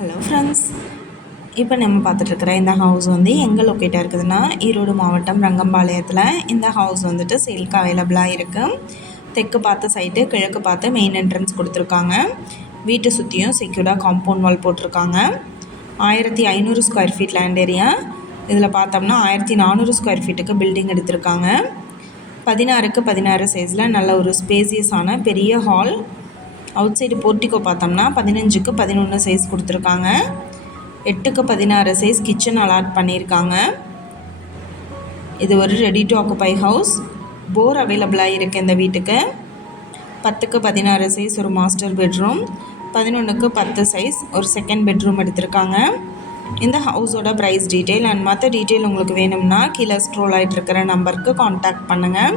Hello friends இப்போ நம்ம பார்த்துட்ருக்குற இந்த ஹவுஸ் வந்து எங்கே லொக்கேட்டாக இருக்குதுன்னா ஈரோடு மாவட்டம் ரங்கம்பாளையத்தில் இந்த ஹவுஸ் வந்துட்டு சேல்க்கு அவைலபிளாக இருக்குது தெற்கு பார்த்த சைட்டு கிழக்கு பார்த்து மெயின் என்ட்ரன்ஸ் கொடுத்துருக்காங்க. வீட்டை சுற்றியும் செக்யூர்டாக காம்பவுண்ட் வால் போட்டிருக்காங்க. ஆயிரத்தி ஐநூறு ஸ்கொயர் ஃபீட் லேண்ட் ஏரியா இதில் பார்த்தோம்னா ஆயிரத்தி நானூறு ஸ்கொயர் ஃபீட்டுக்கு பில்டிங் எடுத்திருக்காங்க. பதினாறுக்கு பதினாறு சைஸில் நல்ல ஒரு ஸ்பேசியஸான பெரிய ஹால் அவுட் சைடு போர்ட்டிக்கோ பார்த்தோம்னா பதினஞ்சுக்கு பதினொன்று சைஸ் கொடுத்துருக்காங்க. எட்டுக்கு பதினாறு சைஸ் கிச்சன் அலாட் பண்ணியிருக்காங்க. இது ஒரு ready to occupy house for அவைலபிளாக இருக்குது இந்த வீட்டுக்கு. பத்துக்கு பதினாறு சைஸ் ஒரு மாஸ்டர் பெட்ரூம் பதினொன்றுக்கு பத்து சைஸ் ஒரு செகண்ட் பெட்ரூம் எடுத்திருக்காங்க. இந்த ஹவுஸோட ப்ரைஸ் டீட்டெயில் அண்ட் மற்ற டீட்டெயில் உங்களுக்கு வேணும்னா கீழே ஸ்க்ரோல் ஆகிட்டு இருக்கிற நம்பருக்கு காண்டாக்ட் பண்ணுங்கள்